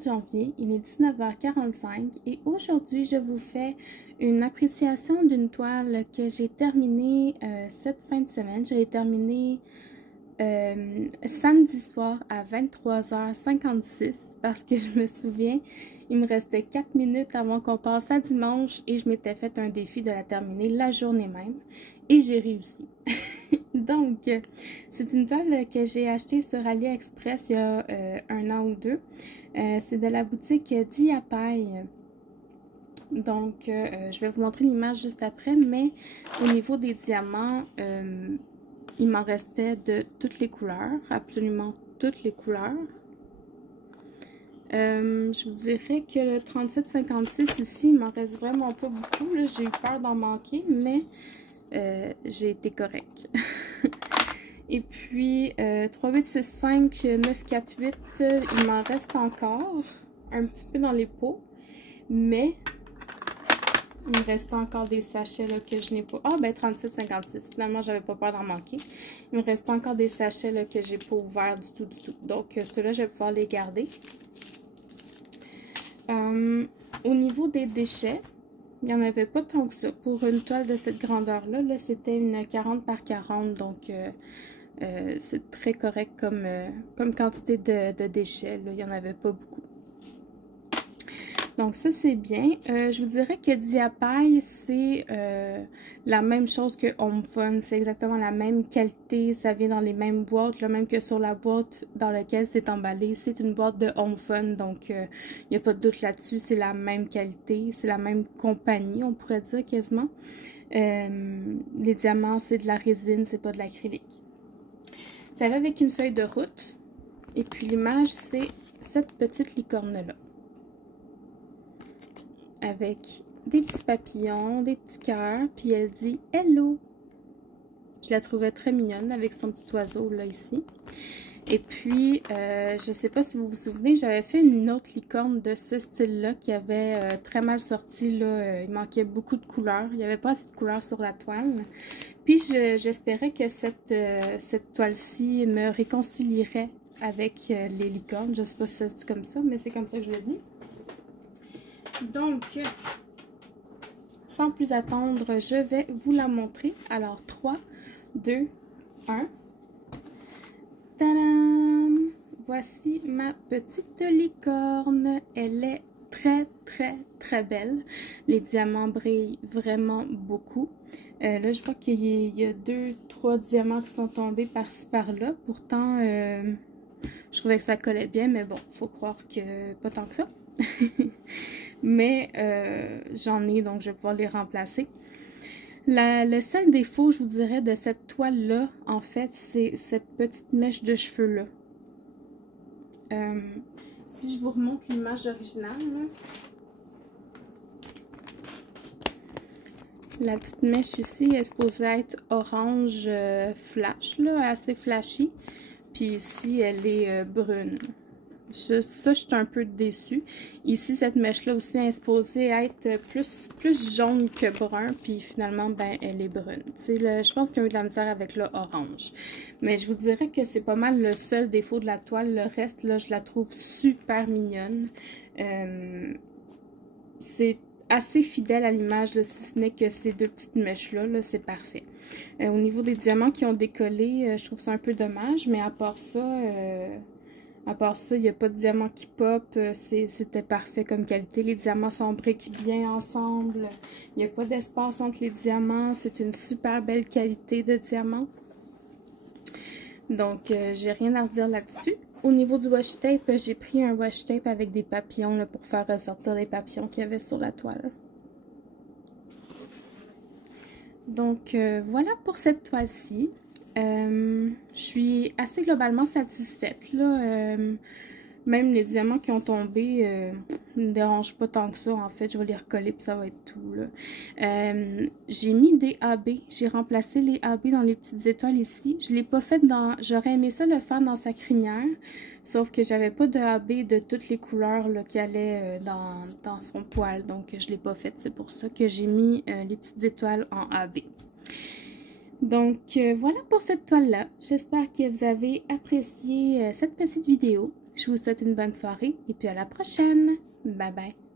30 janvier, il est 19h45 et aujourd'hui je vous fais une appréciation d'une toile que j'ai terminée cette fin de semaine. Je l'ai terminée samedi soir à 23h56 parce que je me souviens, il me restait 4 minutes avant qu'on passe à dimanche et je m'étais fait un défi de la terminer la journée même et j'ai réussi. Donc, c'est une toile que j'ai achetée sur AliExpress il y a un an ou deux. C'est de la boutique Diapaille. Donc, je vais vous montrer l'image juste après, mais au niveau des diamants, il m'en restait de toutes les couleurs, absolument toutes les couleurs. Je vous dirais que le 3756 ici, il m'en reste vraiment pas beaucoup. J'ai eu peur d'en manquer, mais j'ai été correcte. Et puis 3865 948, il m'en reste encore un petit peu dans les pots, mais il me reste encore des sachets là, que je n'ai pas. Ah, ben 3756. Finalement, j'avais pas peur d'en manquer. Il me reste encore des sachets là, que j'ai pas ouverts du tout, Donc, ceux-là, je vais pouvoir les garder. Au niveau des déchets, il n'y en avait pas tant que ça. Pour une toile de cette grandeur-là, là, c'était une 40 par 40. Donc, c'est très correct comme quantité de déchets. Là. Il n'y en avait pas beaucoup. Donc ça, c'est bien. Je vous dirais que Diapaille, c'est la même chose que Home Fun. C'est exactement la même qualité. Ça vient dans les mêmes boîtes, le même que sur la boîte dans laquelle c'est emballé. C'est une boîte de Home Fun, donc il n'y a pas de doute là-dessus. C'est la même qualité, c'est la même compagnie, on pourrait dire quasiment. Les diamants, c'est de la résine, c'est pas de l'acrylique. Ça va avec une feuille de route. Et puis l'image, c'est cette petite licorne-là. Avec des petits papillons, des petits cœurs, puis elle dit « Hello ». Je la trouvais très mignonne avec son petit oiseau là ici. Et puis, je sais pas si vous vous souvenez, j'avais fait une autre licorne de ce style-là qui avait très mal sorti. Là, il manquait beaucoup de couleurs, il n'y avait pas assez de couleurs sur la toile. Puis j'espérais que cette toile-ci me réconcilierait avec les licornes. Je sais pas si ça se dit comme ça, mais c'est comme ça que je le dis. Donc, sans plus attendre, je vais vous la montrer. Alors, 3, 2, 1. Tadam! Voici ma petite licorne. Elle est très, très, très belle. Les diamants brillent vraiment beaucoup. Là, je vois qu'il y a 2, 3 diamants qui sont tombés par-ci, par-là. Pourtant, je trouvais que ça collait bien, mais bon, faut croire que pas tant que ça. Mais j'en ai, donc je vais pouvoir les remplacer. Le seul défaut, je vous dirais, de cette toile-là, en fait, c'est cette petite mèche de cheveux-là. Si je vous remonte l'image originale, là, la petite mèche ici est supposée être orange flash, là, assez flashy. Puis ici, elle est brune. Ça, je suis un peu déçue. Ici, cette mèche-là aussi est supposée être plus jaune que brun. Puis finalement, ben, elle est brune. Je pense qu'il y a eu de la misère avec le orange. Mais je vous dirais que c'est pas mal le seul défaut de la toile. Le reste, là, je la trouve super mignonne. C'est assez fidèle à l'image, si ce n'est que ces deux petites mèches-là, là, c'est parfait. Au niveau des diamants qui ont décollé, je trouve ça un peu dommage. Mais à part ça... il n'y a pas de diamant qui pop. C'était parfait comme qualité. Les diamants s'embriquent bien ensemble. Il n'y a pas d'espace entre les diamants. C'est une super belle qualité de diamant. Donc, j'ai rien à redire là-dessus. Au niveau du washi tape, j'ai pris un washi tape avec des papillons là, pour faire ressortir les papillons qu'il y avait sur la toile. Donc, voilà pour cette toile-ci. Je suis assez globalement satisfaite, là. Même les diamants qui ont tombé ne me dérangent pas tant que ça. En fait, je vais les recoller puis ça va être tout, là. J'ai mis des AB. J'ai remplacé les AB dans les petites étoiles ici. Je ne l'ai pas fait dans... J'aurais aimé ça le faire dans sa crinière. Sauf que j'avais pas de AB de toutes les couleurs là, qui allaient dans son poil. Donc, je ne l'ai pas fait. C'est pour ça que j'ai mis les petites étoiles en AB. Donc, voilà pour cette toile-là. J'espère que vous avez apprécié cette petite vidéo. Je vous souhaite une bonne soirée et puis à la prochaine. Bye bye.